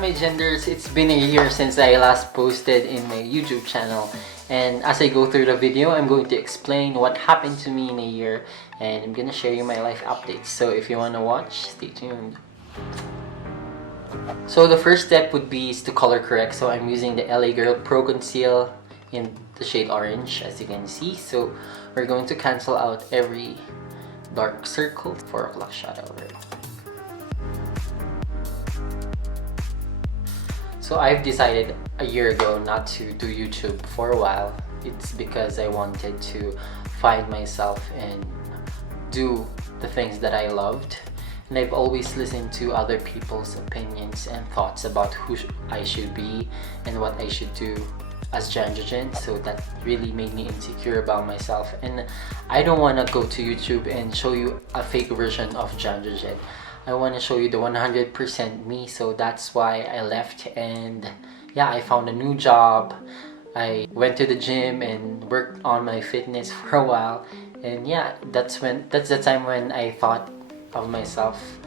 up, my genders? It's been a year since I last posted in my YouTube channel, and as I go through the video, I'm going to explain what happened to me in a year, and I'm gonna share you my life updates. So if you wanna watch, stay tuned. So the first step would be to color correct. So I'm using the LA Girl Pro Conceal in the shade orange, as you can see. So we're going to cancel out every dark circle, 4 o'clock shadow. Right? So I've decided a year ago not to do YouTube for a while. It's because I wanted to find myself and do the things that I loved. And I've always listened to other people's opinions and thoughts about who I should be and what I should do as Jandrogen. So that really made me insecure about myself. And I don't want to go to YouTube and show you a fake version of Jandrogen. I want to show you the 100% me, so that's why I left. And yeah, I found a new job. I went to the gym and worked on my fitness for a while. And yeah, that's the time when I thought of myself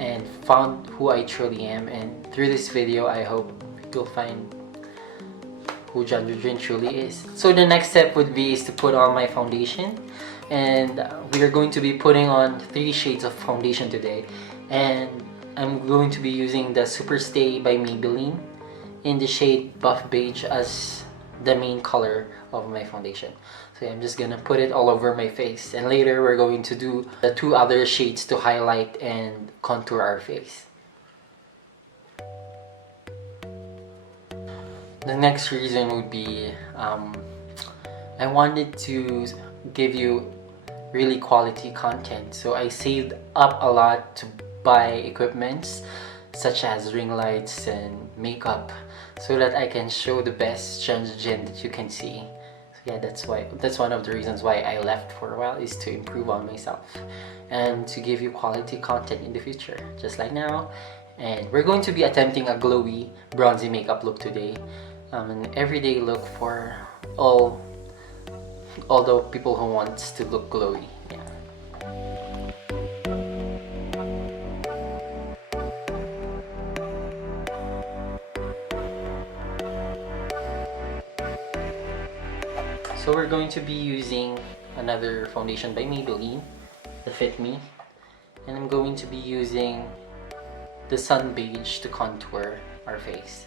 and found who I truly am. And through this video, I hope you'll find who Jandrogen truly is. So the next step would be to put on my foundation, and we are going to be putting on 3 shades of foundation today. And I'm going to be using the Super Stay by Maybelline in the shade Buff Beige as the main color of my foundation. So yeah, I'm just gonna put it all over my face, and later we're going to do the 2 other shades to highlight and contour our face. The next reason would be I wanted to give you really quality content, so I saved up a lot to buy equipments such as ring lights and makeup so that I can show the best Jandrogen that you can see. So yeah, that's one of the reasons why I left for a while, is to improve on myself and to give you quality content in the future, just like now. And we're going to be attempting a glowy bronzy makeup look today, an everyday look for all the people who wants to look glowy. Yeah. So we're going to be using another foundation by Maybelline, the Fit Me, and I'm going to be using the Sun Beige to contour our face.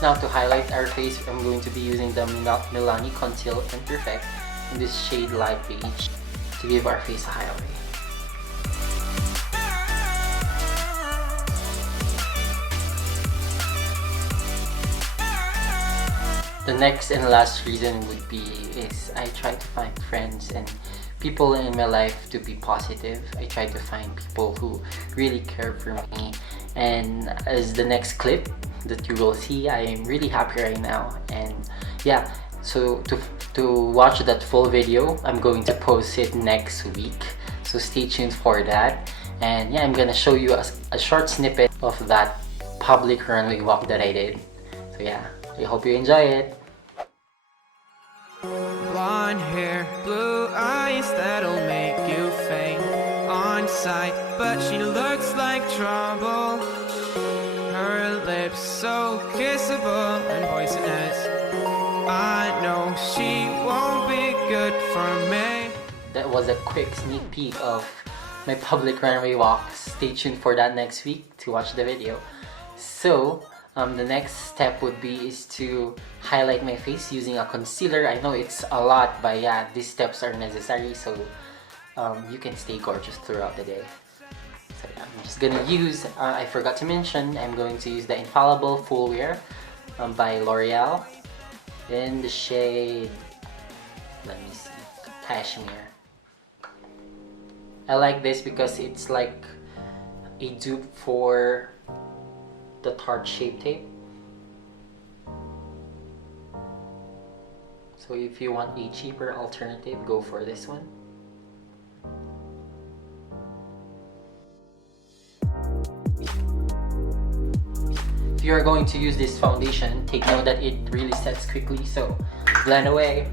Now to highlight our face, I'm going to be using the Milani Conceal and Perfect in this shade Light Beige to give our face a highlight. The next and last reason would be I try to find friends and people in my life to be positive. I try to find people who really care for me. And as the next clip that you will see, I am really happy right now. And yeah, so to watch that full video, I'm going to post it next week. So stay tuned for that. And yeah, I'm gonna show you a short snippet of that public runway walk that I did. So yeah, I hope you enjoy it. Blonde hair, blue eyes, that'll make you faint on sight. But she looks like trouble. Her lips so kissable and poisonous. I know she won't be good for me. That was a quick sneak peek of my public runway walk. Stay tuned for that next week to watch the video. So the next step would be to highlight my face using a concealer. I know it's a lot, but yeah, these steps are necessary so you can stay gorgeous throughout the day. So yeah, I'm just gonna use, I forgot to mention, I'm going to use the Infallible Full Wear by L'Oreal in the shade, let me see, Cashmere. I like this because it's like a dupe for the Tarte Shape Tape. So if you want a cheaper alternative, go for this one. If you are going to use this foundation, take note that it really sets quickly, so blend away.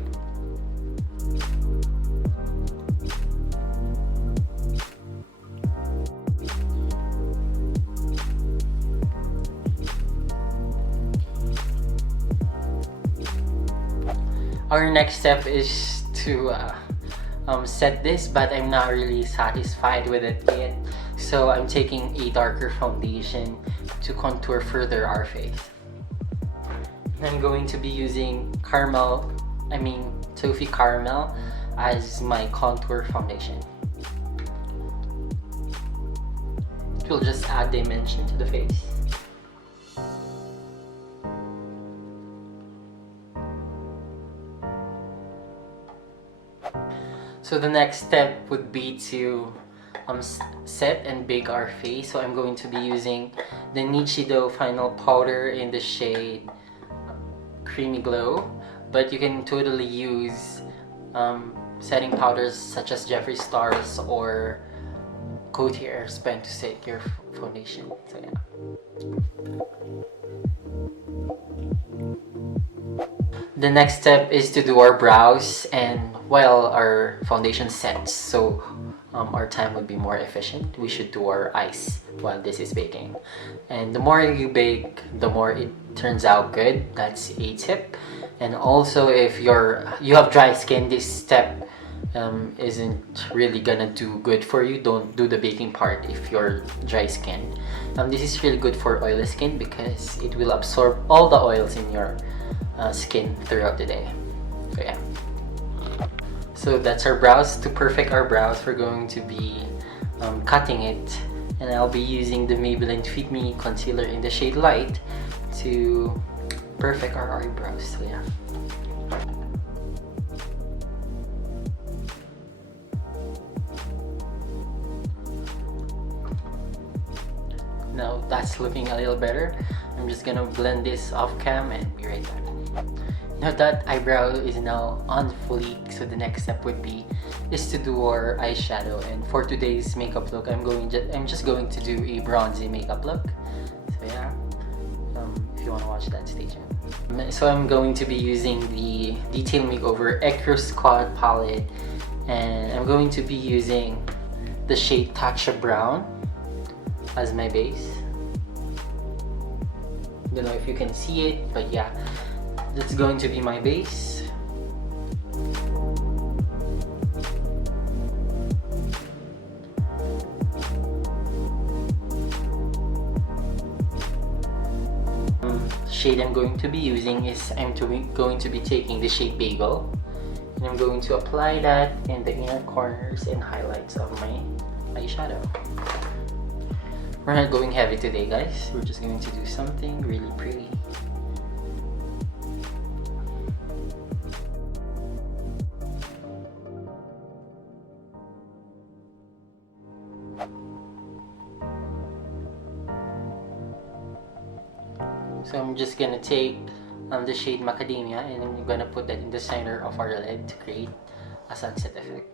Our next step is to set this, but I'm not really satisfied with it yet. So I'm taking a darker foundation to contour further our face. I'm going to be using Toffee Caramel as my contour foundation. It will just add dimension to the face. So the next step would be to set and bake our face. So I'm going to be using the Nichido Final Powder in the shade Creamy Glow, but you can totally use setting powders such as Jeffree Star's or Gaultier Spent to set your foundation. So yeah. The next step is to do our brows, and while our foundation sets, so our time would be more efficient, we should do our eyes while this is baking. And the more you bake, the more it turns out good. That's a tip. And also, if you have dry skin, this step isn't really gonna do good for you. Don't do the baking part if you're dry skin. This is really good for oily skin because it will absorb all the oils in your skin throughout the day. So yeah. So that's our brows. To perfect our brows, we're going to be cutting it, and I'll be using the Maybelline Fit Me concealer in the shade Light to perfect our eyebrows. So yeah. Now that's looking a little better. I'm just gonna blend this off cam and be right back. Now that eyebrow is now on fleek, so the next step would be to do our eyeshadow. And for today's makeup look, I'm just going to do a bronzy makeup look. So yeah, if you want to watch that, stay tuned. So I'm going to be using the Detail Makeover Ecru Squad palette, and I'm going to be using the shade Touch of Brown as my base. Don't know if you can see it, but yeah, that's going to be my base. Shade I'm going to be using is going to be taking the shade Bagel, and I'm going to apply that in the inner corners and highlights of my eyeshadow. We're not going heavy today, guys. We're just going to do something really pretty. So I'm just gonna take the shade Macadamia, and I'm gonna put that in the center of our lid to create a sunset effect.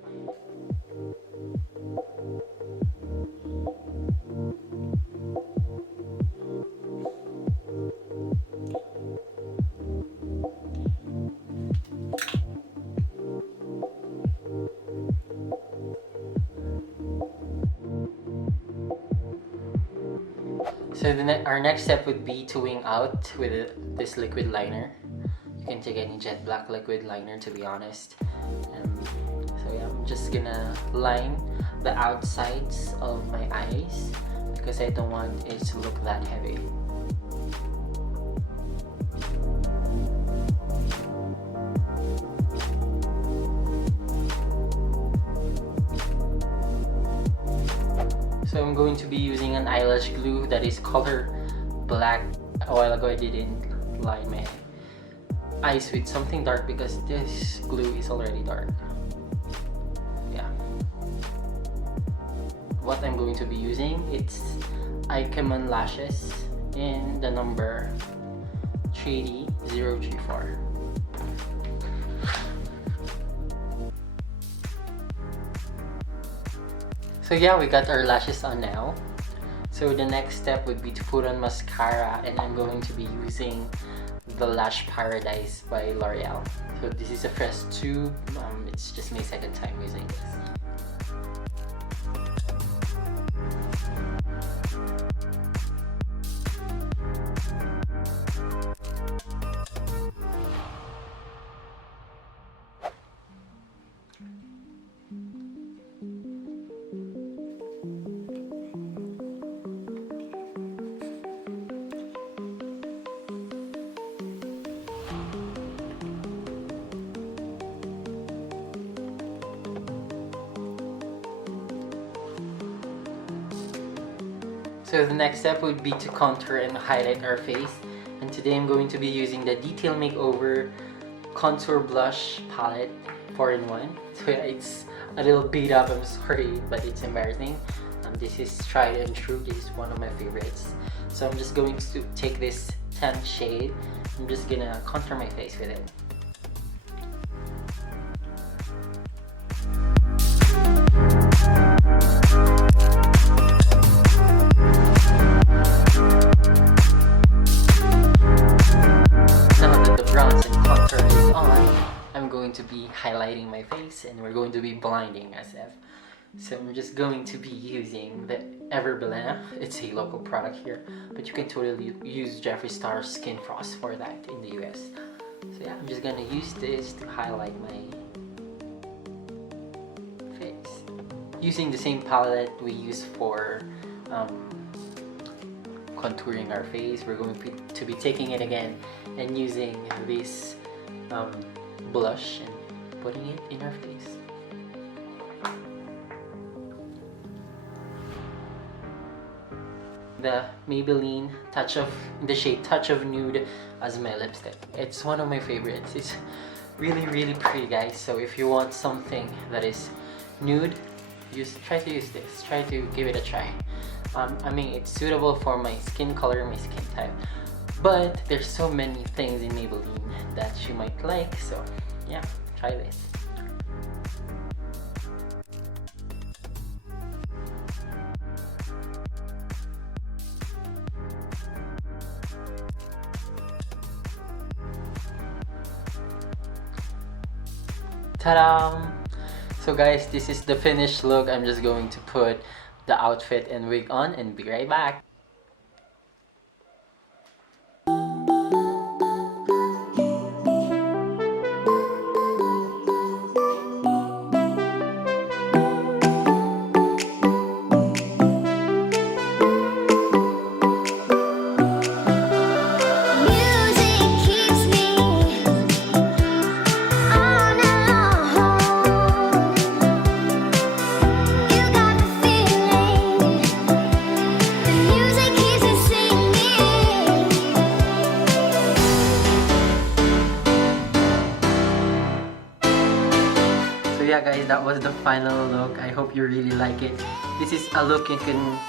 So our next step would be to wing out with this liquid liner. You can take any jet black liquid liner, to be honest. So yeah, I'm just gonna line the outsides of my eyes because I don't want it to look that heavy. So I'm going to be using an eyelash glue that is color black. A while ago I didn't line my eyes with something dark because this glue is already dark. Yeah. What I'm going to be using, it's Ikemen Lashes in the number 3D034. So yeah, we got our lashes on now. So the next step would be to put on mascara, and I'm going to be using the Lash Paradise by L'Oreal. So this is a fresh tube. It's just my second time using this. So the next step would be to contour and highlight our face. And today I'm going to be using the Detail Makeover Contour Blush Palette 4-in-1. So yeah, it's a little beat up, I'm sorry, but it's embarrassing. This is tried and true. This is one of my favorites. So I'm just going to take this 10 shade. I'm just gonna contour my face with it. To be highlighting my face, and we're going to be blinding as if. So I'm just going to be using the Everbilena. It's a local product here, but you can totally use Jeffree Star's Skin Frost for that in the US. So yeah, I'm just gonna use this to highlight my face. Using the same palette we use for contouring our face, we're going to be taking it again and using this blush and putting it in our face. The Maybelline in the shade Touch of Nude as my lipstick. It's one of my favorites. It's really pretty, guys. So if you want something that is nude, try to use this. Try to give it a try. I mean, it's suitable for my skin color, my skin type. But there's so many things in Maybelline that you might like, so yeah, try this. Ta-da! So guys, this is the finished look. I'm just going to put the outfit and wig on and be right back. Yeah guys, that was the final look. I hope you really like it. This is a look you can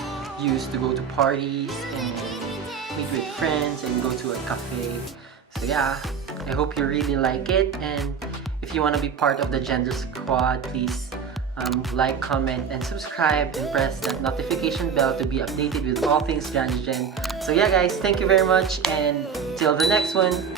use to go to parties and meet with friends and go to a cafe. So yeah, I hope you really like it, and if you want to be part of the Gender Squad, please like, comment, and subscribe, and press that notification bell to be updated with all things Jandrogen. So yeah guys, thank you very much, and till the next one.